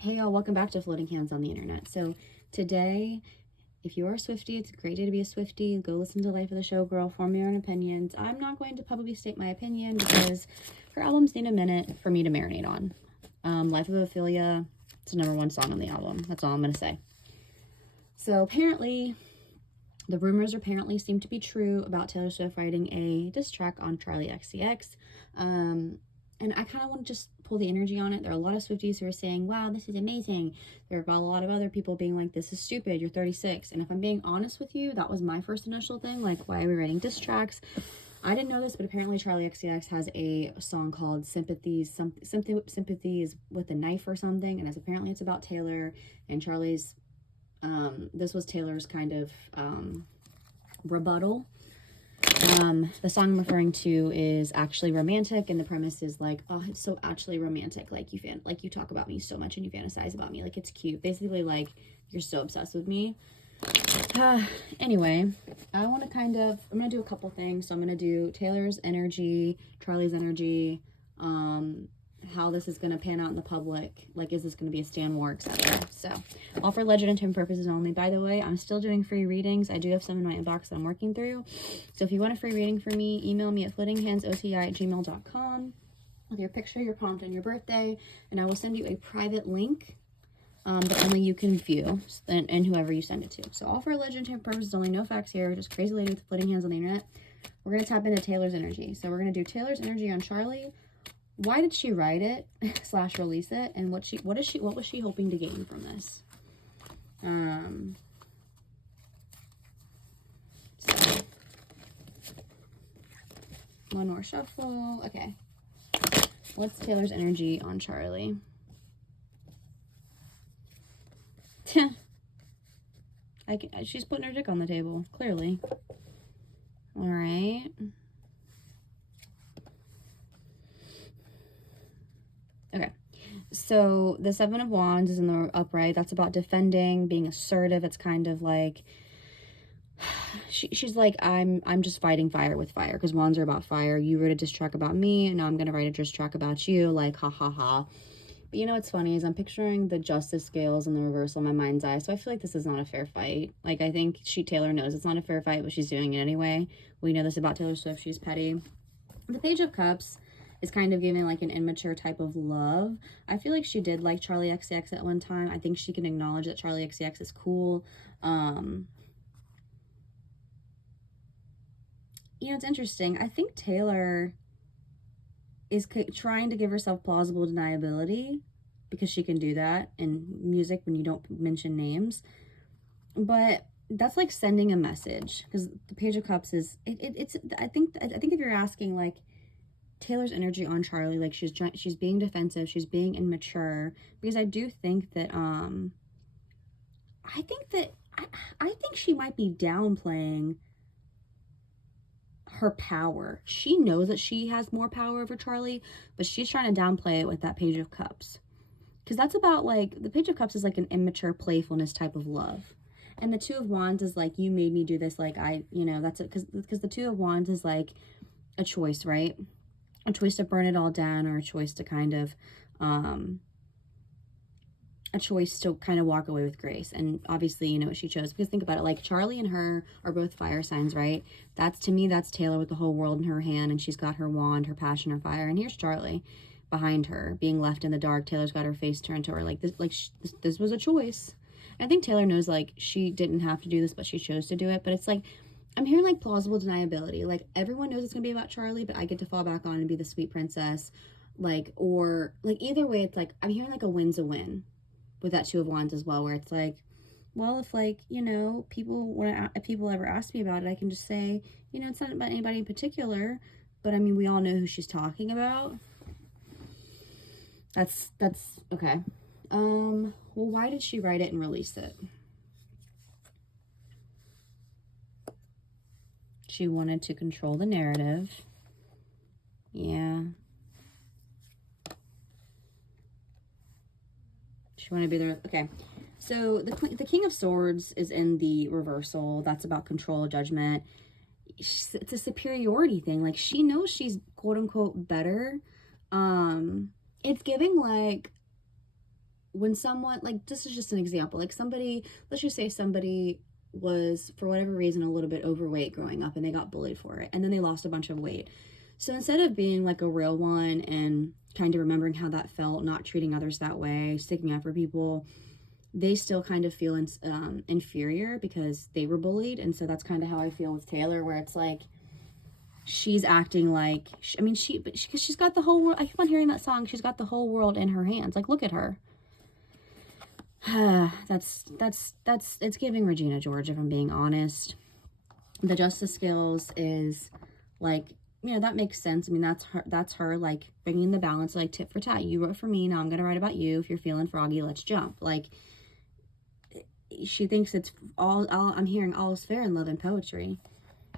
Hey y'all, welcome back to Floating Hands on the Internet. So today, if you are a Swiftie, it's a great day to be a Swiftie. Go listen to Life of the Showgirl, form your own opinions. I'm not going to publicly state my opinion because her albums need a minute for me to marinate on. Life of Ophelia, it's the #1 song on the album. That's all I'm going to say. So apparently, the rumors apparently seem to be true about Taylor Swift writing a diss track on Charli XCX. And I kind of want to just pull the energy on it. There are a lot of Swifties who are saying, wow, this is amazing. There are a lot of other people being like, this is stupid, you're 36. And if I'm being honest with you, that was my first initial thing. Like, why are we writing diss tracks? I didn't know this, but apparently Charli XCX has a song called Sympathies, something Sympathies with a Knife or something. And apparently it's about Taylor and Charli's, this was Taylor's kind of rebuttal. The song I'm referring to is Actually Romantic, and the premise is like, oh, it's so actually romantic. Like you talk about me so much and you fantasize about me. Like, it's cute. Basically, like, you're so obsessed with me. Anyway, I want to I'm going to do a couple things. So I'm going to do Taylor's energy, Charli's energy, how this is going to pan out in the public. Like, is this going to be a stan war, etc. So, all for legend and tune purposes only. By the way, I'm still doing free readings. I do have some in my inbox that I'm working through. So, if you want a free reading from me, email me at floatinghandsoti@gmail.com with your picture, your prompt, and your birthday. And I will send you a private link that only you can view, and whoever you send it to. So, all for legend and tune purposes only. No facts here. Just crazy lady with floating hands on the internet. We're going to tap into Taylor's energy. So, we're going to do Taylor's energy on Charli. Why did she write it / release it, and what was she hoping to gain from this? So one more shuffle. Okay, what's Taylor's energy on Charli? She's putting her dick on the table, clearly. All right. Okay, so the Seven of Wands is in the upright. That's about defending, being assertive. It's kind of like she's like, I'm just fighting fire with fire, because wands are about fire. You wrote a diss track about me, and now I'm gonna write a diss track about you. Like, ha ha ha. But you know what's funny is I'm picturing the justice scales in the reversal in my mind's eye. So I feel like this is not a fair fight. Like, I think Taylor knows it's not a fair fight, but she's doing it anyway. We know this about Taylor Swift. She's petty. The Page of Cups is kind of giving like an immature type of love. I feel like she did like Charli XCX at one time. I think she can acknowledge that Charli XCX is cool. You know, it's interesting. I think Taylor is trying to give herself plausible deniability, because she can do that in music when you don't mention names. But that's like sending a message, because the Page of Cups is it's I think if you're asking like Taylor's energy on Charli, like she's being defensive, she's being immature, because I do think that I think she might be downplaying her power. She knows that she has more power over Charli, but she's trying to downplay it with that Page of Cups, because that's about like, the Page of Cups is like an immature playfulness type of love, and the Two of Wands is like, you made me do this, like, that's it, because the Two of Wands is like a choice, right? A choice to burn it all down, or a choice to kind of walk away with grace. And obviously, you know what she chose, because think about it, like, Charli and her are both fire signs, right? To me, that's Taylor with the whole world in her hand, and she's got her wand, her passion, her fire, and here's Charli behind her, being left in the dark. Taylor's got her face turned to her. Like, this was a choice. And I think Taylor knows, like, she didn't have to do this, but she chose to do it. But it's like, I'm hearing like plausible deniability. Like, everyone knows it's gonna be about Charli, but I get to fall back on and be the sweet princess. Like, or like, either way, it's like, I'm hearing like a win's a win with that Two of Wands as well, where it's like, well, if like, you know, if people ever ask me about it, I can just say, you know, it's not about anybody in particular, but I mean, we all know who she's talking about. That's okay. Well, why did she write it and release it? She wanted to control the narrative. Yeah. She wanted to be there. Okay. So the King of Swords is in the reversal. That's about control, judgment. It's a superiority thing. Like, she knows she's quote unquote better. It's giving like when someone, like, this is just an example, like somebody, let's just say somebody was, for whatever reason, a little bit overweight growing up and they got bullied for it, and then they lost a bunch of weight. So instead of being like a real one and kind of remembering how that felt, not treating others that way, sticking up for people, they still kind of feel inferior because they were bullied. And so that's kind of how I feel with Taylor, where it's like, she's acting like, I mean, because she's got the whole world. I keep on hearing that song. She's got the whole world in her hands. Like, look at her. That's it's giving Regina George, if I'm being honest. The justice skills is like, you know, that makes sense. I mean, that's her like bringing the balance, like tit for tat. You wrote for me, now I'm gonna write about you. If you're feeling froggy, let's jump. Like, she thinks it's all I'm hearing all is fair in love and poetry.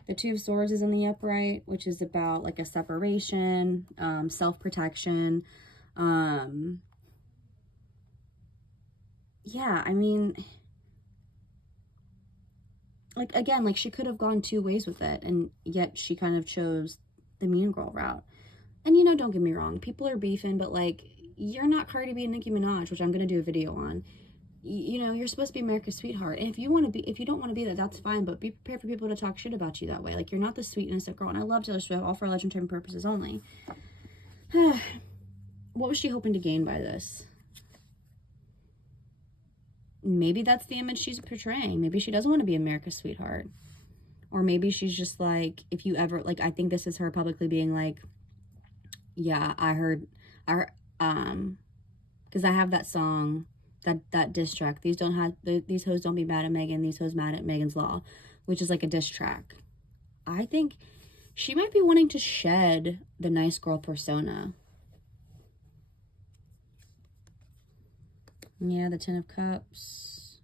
The Two of Swords is in the upright, which is about like a separation, self-protection. Yeah, I mean, like, again, like, she could have gone two ways with it, and yet she kind of chose the mean girl route. And, you know, don't get me wrong, people are beefing, but, like, you're not Cardi B and Nicki Minaj, which I'm going to do a video on. You know, you're supposed to be America's sweetheart, and if you don't want to be that, that's fine, but be prepared for people to talk shit about you that way. Like, you're not the sweet, innocent girl, and I love Taylor Swift, all for legendary purposes only. What was she hoping to gain by this? Maybe that's the image she's portraying. Maybe she doesn't want to be America's sweetheart. Or maybe she's just like, if you ever, like, I think this is her publicly being like, yeah, because I have that song, that diss track. These hoes don't be mad at Megan, these hoes mad at Megan's Law, which is like a diss track. I think she might be wanting to shed the nice girl persona. Yeah, the Ten of Cups.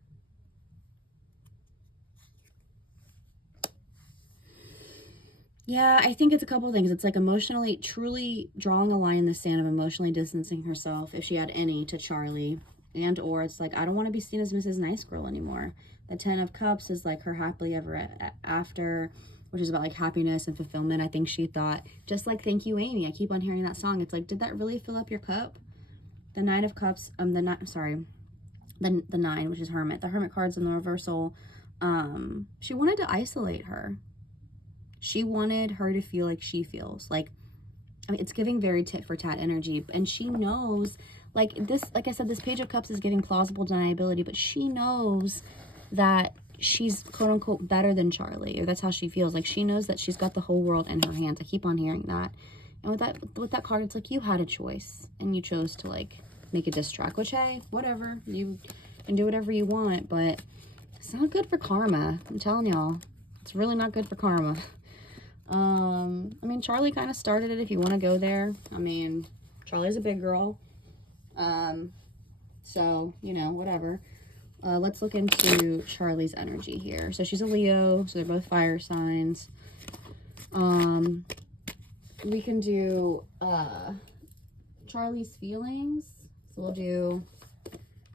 Yeah, I think it's a couple things. It's like emotionally, truly drawing a line in the sand of emotionally distancing herself, if she had any, to Charli. And or it's like, I don't want to be seen as Mrs. Nice Girl anymore. The Ten of Cups is like her happily ever after, which is about like happiness and fulfillment. I think she thought, just like Thank You, Amy. I keep on hearing that song. It's like, did that really fill up your cup? The Nine of Cups, the Nine, which is Hermit. The Hermit card's in the reversal. She wanted to isolate her. She wanted her to feel like she feels. Like, I mean, it's giving very tit for tat energy. And she knows, like this, like I said, this Page of Cups is giving plausible deniability, but she knows that she's quote unquote better than Charli, or that's how she feels. Like, she knows that she's got the whole world in her hands. I keep on hearing that. And with that card, it's like, you had a choice and you chose to like make a diss track, which, hey, whatever, you can do whatever you want, but it's not good for karma. I'm telling y'all, it's really not good for karma. I mean, Charli kind of started it, if you want to go there. I mean, Charli's a big girl, so, you know, whatever. Let's look into Charli's energy here. So she's a Leo, so they're both fire signs. We can do Charli's feelings. So we'll do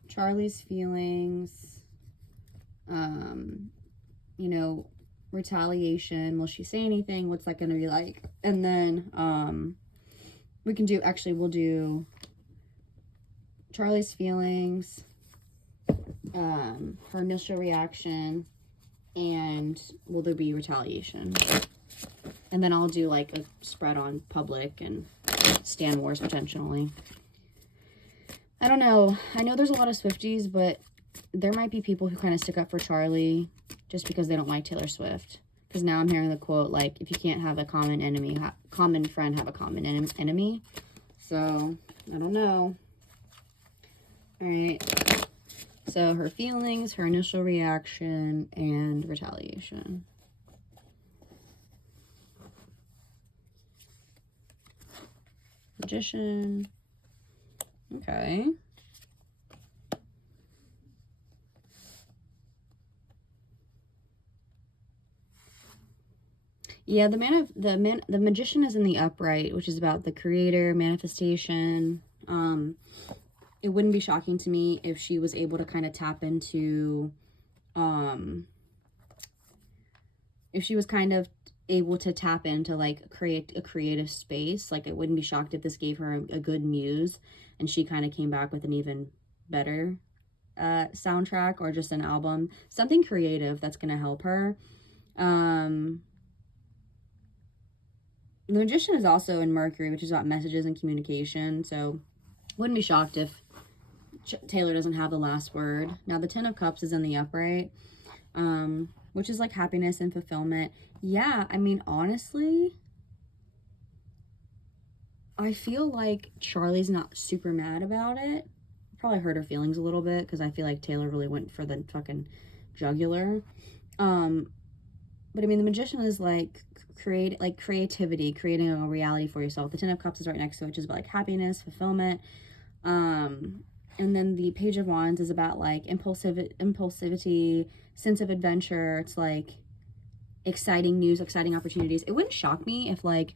Charli's feelings, you know, retaliation. Will she say anything? What's that going to be like? And then we can do, actually, we'll do Charli's feelings, her initial reaction, and will there be retaliation? And then I'll do like a spread on public and Stan Wars potentially. I don't know. I know there's a lot of Swifties, but there might be people who kind of stick up for Charli just because they don't like Taylor Swift. Because now I'm hearing the quote, like, if you can't have a common enemy, common friend, have a common enemy. So, I don't know. All right. So, her feelings, her initial reaction, and retaliation. Magician. Okay. Yeah, the Magician is in the upright, which is about the creator, manifestation. It wouldn't be shocking to me if she was able to kind of tap into, if she was kind of able to tap into like create a creative space. Like, it wouldn't be shocked if this gave her a good muse and she kind of came back with an even better soundtrack or just an album, something creative that's going to help her. The Magician is also in Mercury, which is about messages and communication, so wouldn't be shocked if Taylor doesn't have the last word. Now the Ten of Cups is in the upright, which is like happiness and fulfillment. Yeah, I mean, honestly, I feel like Charli's not super mad about it. Probably hurt her feelings a little bit because I feel like Taylor really went for the fucking jugular. But I mean, the Magician is like creativity, creating a reality for yourself. The Ten of Cups is right next to it, which is about like happiness, fulfillment. And then the Page of Wands is about like impulsivity, sense of adventure. It's like exciting news, exciting opportunities. It wouldn't shock me if like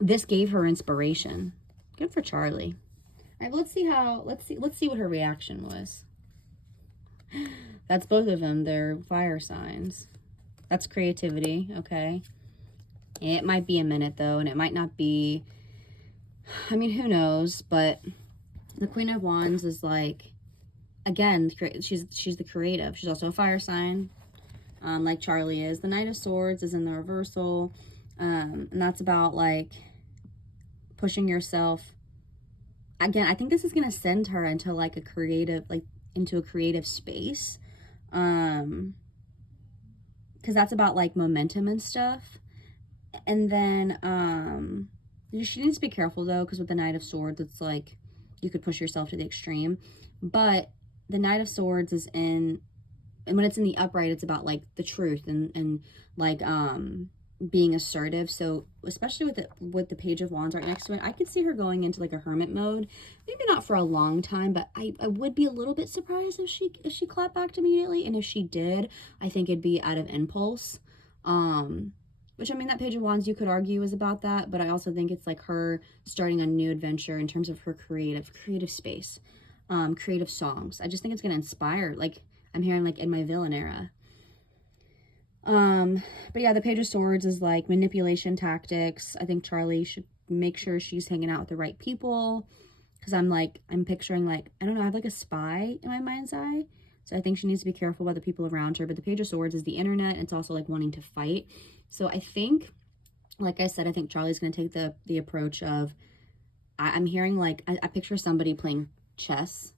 this gave her inspiration. Good for Charli. All right, let's see what her reaction was. That's both of them. They're fire signs. That's creativity, okay. It might be a minute though, and it might not be. I mean, who knows? But the Queen of Wands is like, again, she's the creative. She's also a fire sign, like Charli is. The Knight of Swords is in the reversal, and that's about like pushing yourself. Again, I think this is gonna send her into like a creative, into a creative space, because that's about like momentum and stuff. And then she needs to be careful though, because with the Knight of Swords, it's like you could push yourself to the extreme. But the Knight of Swords is in, and when it's in the upright, it's about like the truth and like being assertive. So especially with the Page of Wands right next to it, I could see her going into like a hermit mode. Maybe not for a long time, but I would be a little bit surprised if she clapped back immediately. And if she did, I think it'd be out of impulse. Which, I mean, that Page of Wands, you could argue is about that, but I also think it's like her starting a new adventure in terms of her creative space, creative songs. I just think it's going to inspire, like, I'm hearing, like, in my villain era. But yeah, the Page of Swords is, like, manipulation tactics. I think Charli should make sure she's hanging out with the right people, because I'm picturing, like, I don't know, I have, like, a spy in my mind's eye. So I think she needs to be careful about the people around her. But the Page of Swords is the internet. It's also, like, wanting to fight. So I think, like I said, I think Charli's going to take the approach of, I'm hearing, like, I picture somebody playing chess.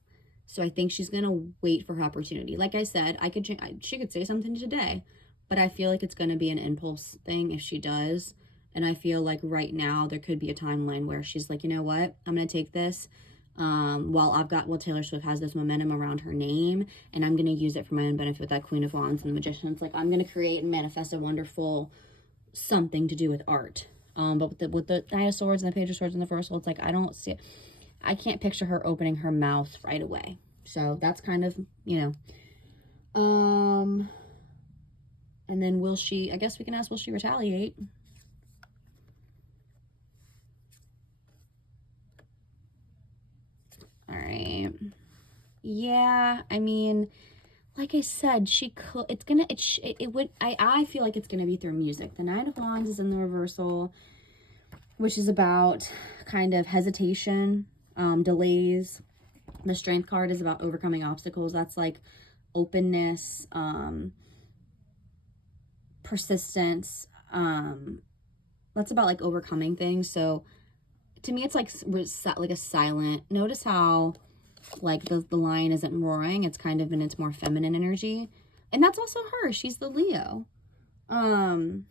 So I think she's going to wait for her opportunity. Like I said, she could say something today, but I feel like it's going to be an impulse thing if she does. And I feel like right now there could be a timeline where she's like, you know what, I'm going to take this while Taylor Swift has this momentum around her name, and I'm going to use it for my own benefit with that Queen of Wands and the Magician. It's like, I'm going to create and manifest a wonderful something to do with art. But with the Knight of Swords and the Page of Swords in the reversal, it's like, I can't picture her opening her mouth right away. So that's kind of, you know, and then I guess we can ask, will she retaliate? All right. Yeah, I mean, like I said, she could, I feel like it's gonna be through music. The Nine of Wands is in the reversal, which is about kind of hesitation, delays. The Strength card is about overcoming obstacles. That's like openness, persistence. That's about like overcoming things. So to me, it's like a silent. Notice how like the lion isn't roaring. It's kind of in its more feminine energy. And that's also her. She's the Leo. Again,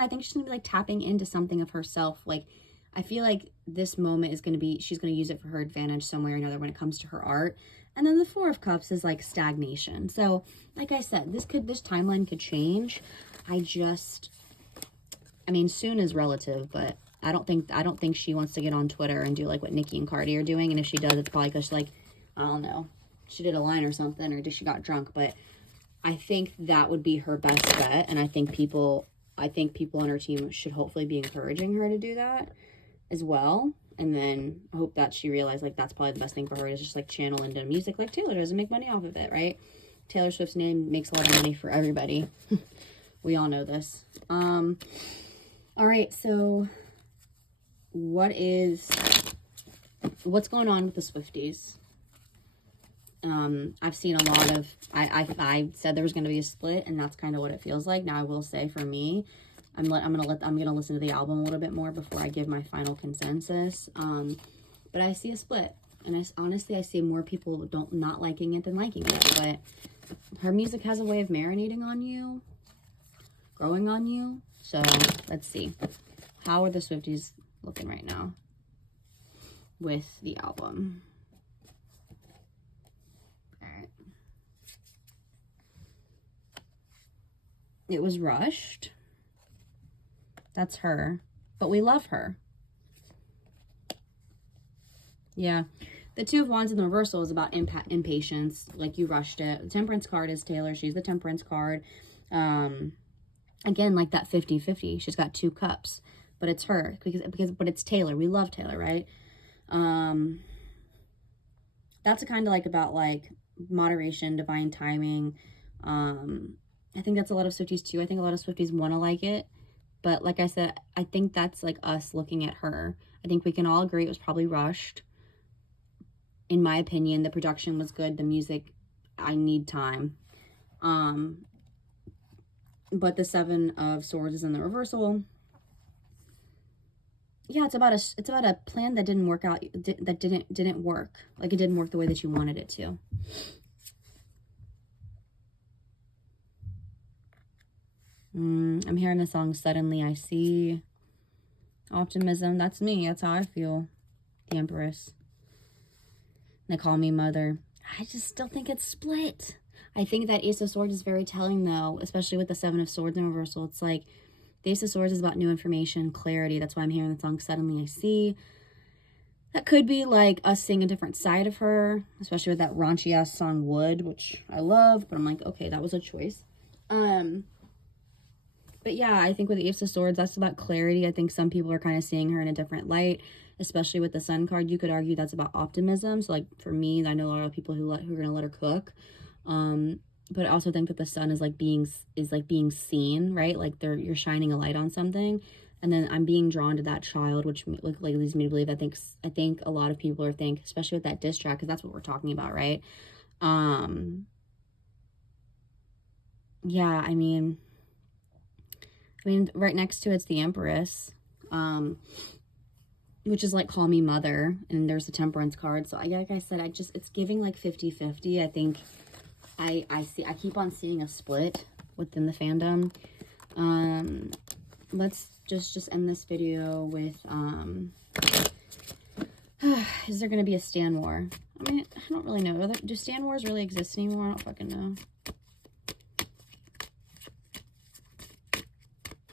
I think she's going to be like tapping into something of herself. Like, I feel like this moment is going to be, she's going to use it for her advantage some way or another when it comes to her art. And then the Four of Cups is like stagnation. So, like I said, this timeline could change. I mean, soon is relative, but I don't think she wants to get on Twitter and do like what Nicki and Cardi are doing. And if she does, it's probably because like, I don't know, she did a line or something, or she got drunk. But I think that would be her best bet. And I think people on her team should hopefully be encouraging her to do that as well. And then I hope that she realized like that's probably the best thing for her, is just like channel into music like Taylor does and make money off of it, right? Taylor Swift's name makes a lot of money for everybody. We all know this. All right, so what's going on with the Swifties? I've seen a lot of, I said there was going to be a split, and that's kind of what it feels like. Now I will say for me, I'm gonna listen to the album a little bit more before I give my final consensus. But I see a split, and honestly I see more people not liking it than liking it. But her music has a way of marinating on you, growing on you. So let's see, how are the Swifties looking right now with the album? All right, it was rushed. That's her, but we love her. Yeah. The Two of Wands in the reversal is about impatience. Like, you rushed it. The Temperance card is Taylor. She's the Temperance card. Again, like that 50-50. She's got 2 cups. But it's her. But it's Taylor. We love Taylor, right? That's a kind of like about like moderation, divine timing. I think that's a lot of Swifties too. I think a lot of Swifties want to like it. But like I said, I think that's like us looking at her. I think we can all agree it was probably rushed. In my opinion, the production was good. The music, I need time. But the 7 of Swords is in the reversal. Yeah, it's about a plan that didn't work out. That didn't work. Like, it didn't work the way that you wanted it to. I'm hearing the song Suddenly I See. Optimism. That's me. That's how I feel. The Empress. They call me mother. I just still think it's split. I think that Ace of Swords is very telling, though, especially with the 7 of Swords in reversal. It's like the Ace of Swords is about new information, clarity. That's why I'm hearing the song Suddenly I See. That could be like us seeing a different side of her, especially with that raunchy-ass song Wood, which I love. But I'm like, okay, that was a choice. But yeah, I think with the Ace of Swords, that's about clarity. I think some people are kind of seeing her in a different light, especially with the Sun card. You could argue that's about optimism. So like for me, I know a lot of people who are going to let her cook. But I also think that the Sun is like being seen, right? Like you're shining a light on something. And then I'm being drawn to that child, which like leads me to believe, I think a lot of people especially with that diss track, because that's what we're talking about, right? Yeah, I mean, right next to it's the Empress, which is like Call Me Mother, and there's the Temperance card. So like I said, it's giving like 50-50. I think I keep on seeing a split within the fandom. Let's just end this video with, is there going to be a Stan War? I mean, I don't really know. Do Stan Wars really exist anymore? I don't fucking know.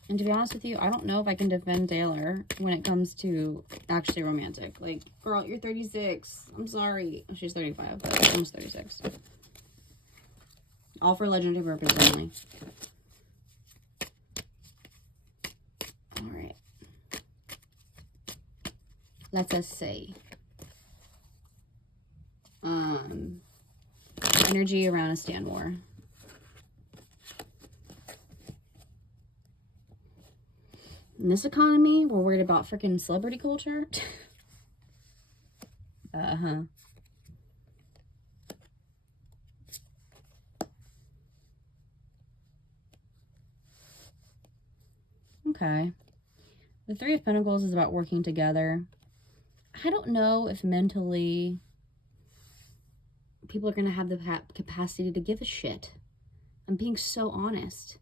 And to be honest with you, I don't know if I can defend Taylor when it comes to actually romantic. Like, girl, you're 36. I'm sorry. Oh, she's 35, but almost 36. All for legendary purpose only. Alright. Let us see. Energy around a Stan War. In this economy, we're worried about freaking celebrity culture. Okay. The 3 of Pentacles is about working together. I don't know if mentally people are going to have the capacity to give a shit. I'm being so honest.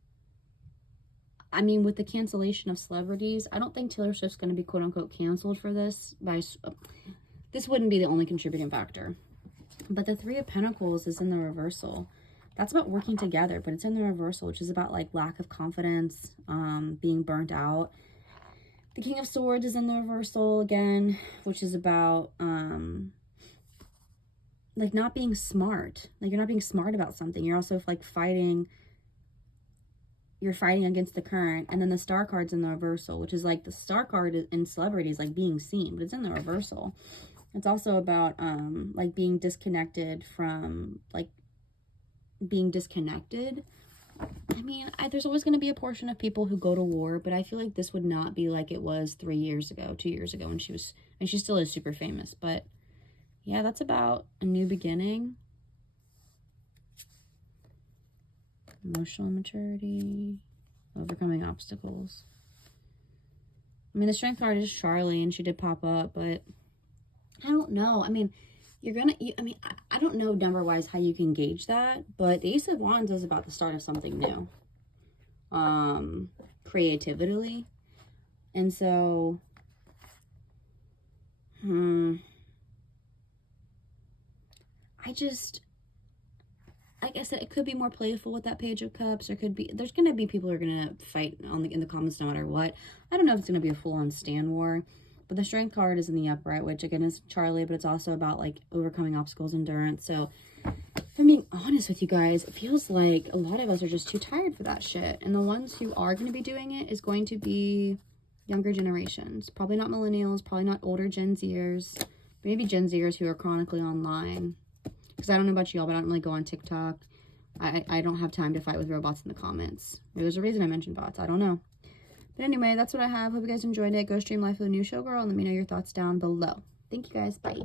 I mean, with the cancellation of celebrities, I don't think Taylor Swift's going to be quote-unquote canceled for this. This wouldn't be the only contributing factor. But the 3 of Pentacles is in the reversal. That's about working together, but it's in the reversal, which is about, like, lack of confidence, being burnt out. The King of Swords is in the reversal again, which is about, like, not being smart. Like, you're not being smart about something. You're also, like, fighting against the current. And then the Star card's in the reversal, which is like the Star card in celebrities, like being seen, but it's in the reversal. It's also about like being disconnected from, like, being disconnected. I mean, there's always going to be a portion of people who go to war, but I feel like this would not be like it was 2 years ago, when she still is super famous. But yeah, that's about a new beginning. Emotional maturity. Overcoming obstacles. I mean, the strength card is Charli, and she did pop up, but I don't know. I mean, I don't know number-wise how you can gauge that, but the Ace of Wands is about the start of something new. Creatively. And so, like I said, it could be more playful with that Page of Cups. There's going to be people who are going to fight in the comments no matter what. I don't know if it's going to be a full-on stand war. But the Strength card is in the upright, which again is Charli, but it's also about like overcoming obstacles, endurance. So if I'm being honest with you guys, it feels like a lot of us are just too tired for that shit. And the ones who are going to be doing it is going to be younger generations. Probably not millennials, probably not older Gen Zers. Maybe Gen Zers who are chronically online. Because I don't know about y'all, but I don't really go on TikTok. I don't have time to fight with robots in the comments. Maybe there's a reason I mentioned bots. I don't know. But anyway, that's what I have. Hope you guys enjoyed it. Go stream Life of the New Showgirl and let me know your thoughts down below. Thank you guys. Bye.